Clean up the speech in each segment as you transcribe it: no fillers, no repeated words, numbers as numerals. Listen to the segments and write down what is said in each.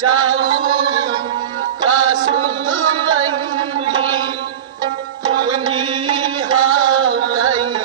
जाऊ का सुध बंगी कुणी हावताई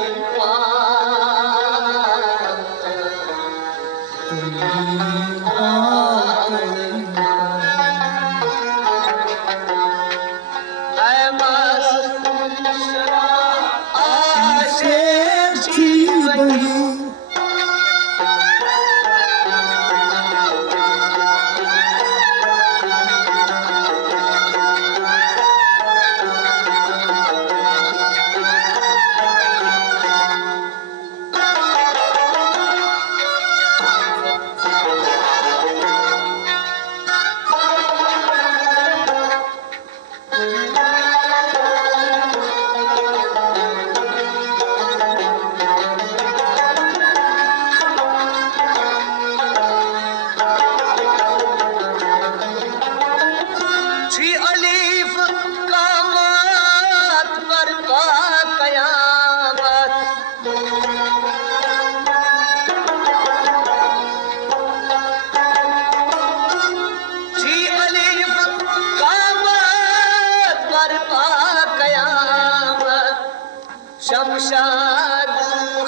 शमशाद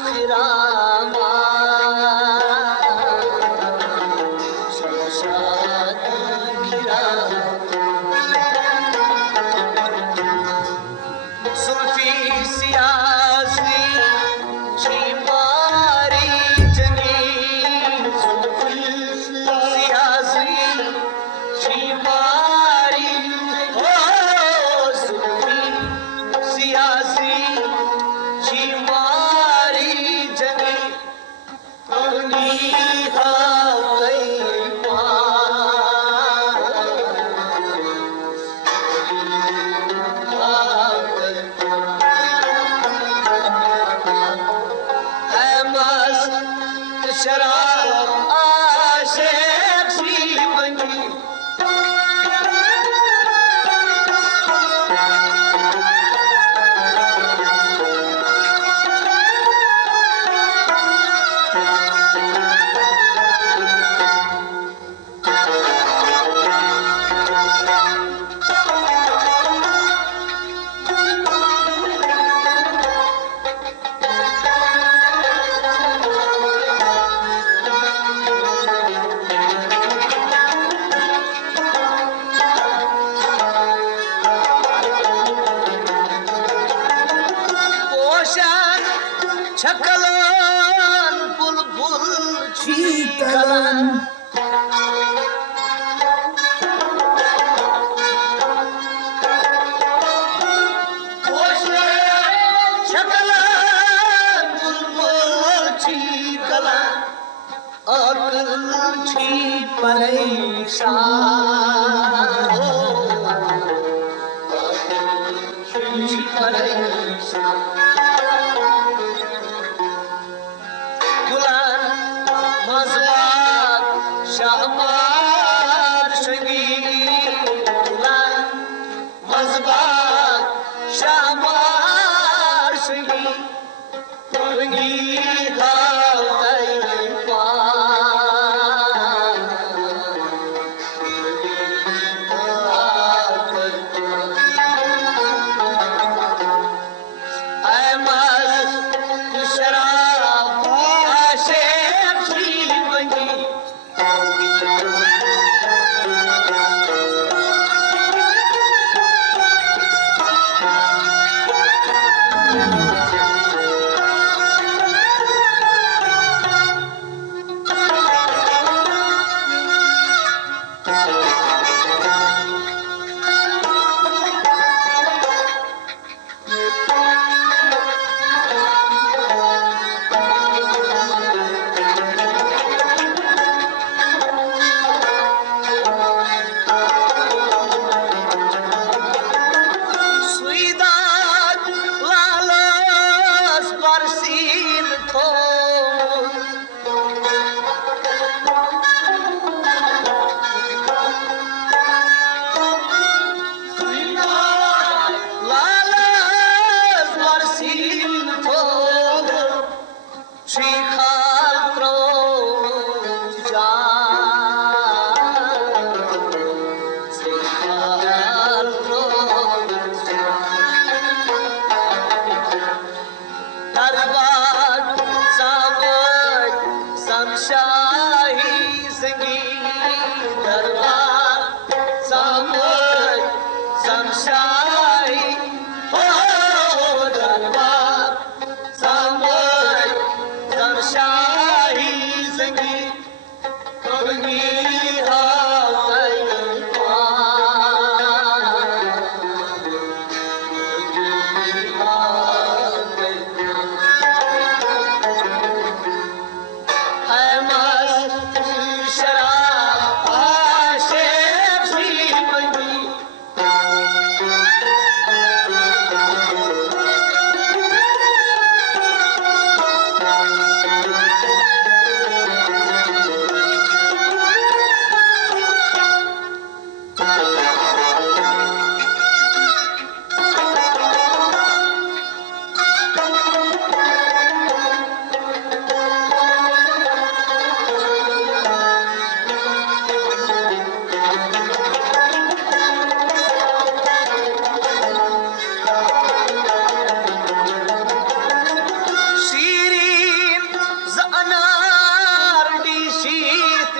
खिरामा शमशाद खिरामा सुल्फी सियासी शिमारी जनी सुल्फी सियासी शिमारी हो सुल्फी सियासी शिमारी जनी कुणी हावताई शराब आशिक सी बनी छकलान बुलबुल छीकलान छकलान बुलबुल छीकलान अकल छी परेशान छी परेशान शाहमार संगीत मजबाग शाहमार संगीत कुणी हावताई शराब आशिक सी बनी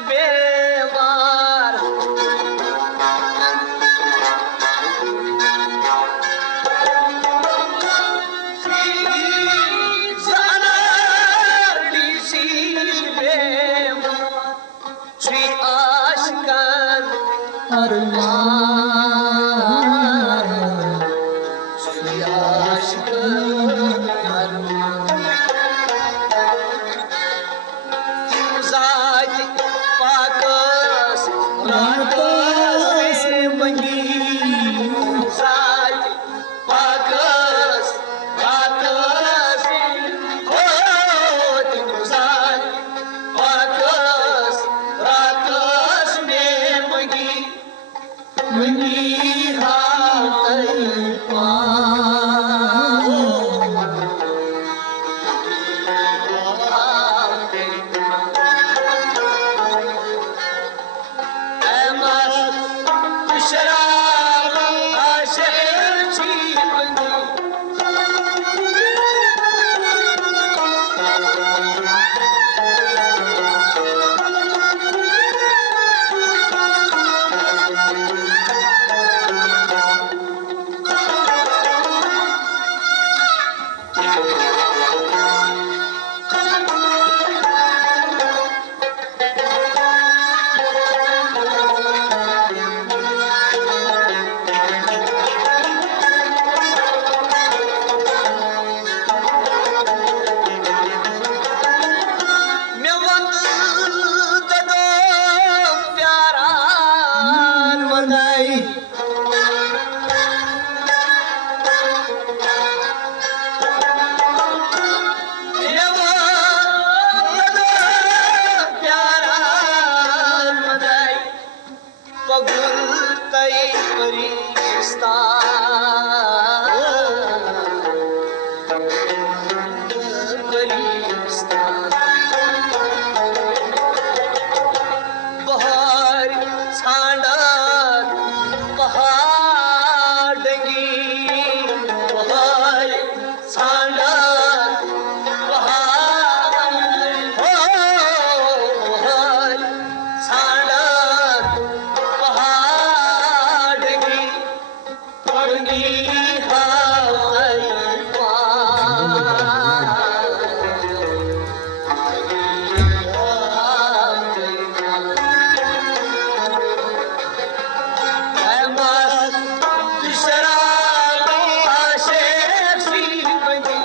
बेमार जाणार दिशील बेमार श्री आशिकान अरमान श्री आशिकान तुझाय पाकस रातस मंगी तुझाय पाकस रातस हो तुझाय पाकस रातस ने मंगी मंगी हातै शराब आशेची मंगी मैं वंद दो प्यारा मनाई मैं वंद दो प्यारा मदाई पगुल तई परिस्ता बहार छांडत पहाडंगी बहार छांडत पहाड हो बहार छांडत पहाडंगी पंगी हाय शराब आशेची मंगी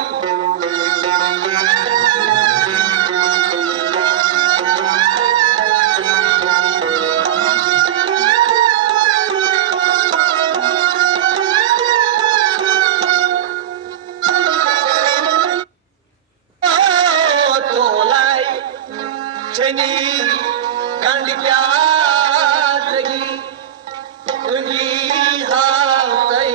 तोलाई चनी गंडक्या लगी उंगी हाथै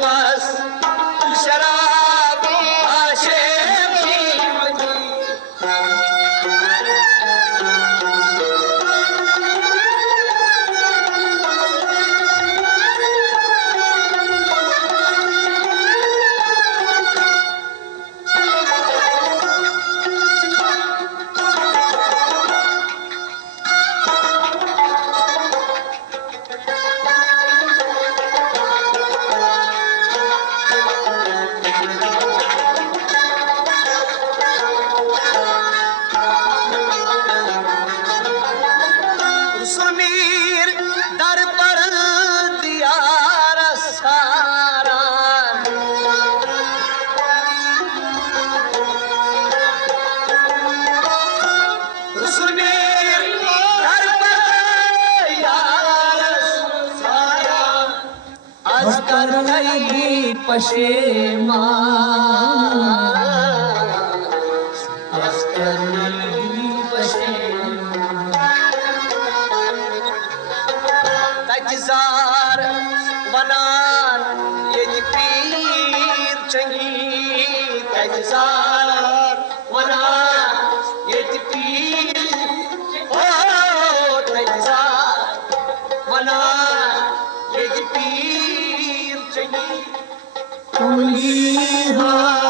मस शराब आशेची मंगी सुमीर दर पर दिया रसारा सुमीर दर पर दिया रसारा आज कर नहीं पशेमा आज कर नहीं पशेमा तजार वनान ये पीर चंगी तजार वनान ये पीर हो तजार वनान ये पीर चंगी कोणी हा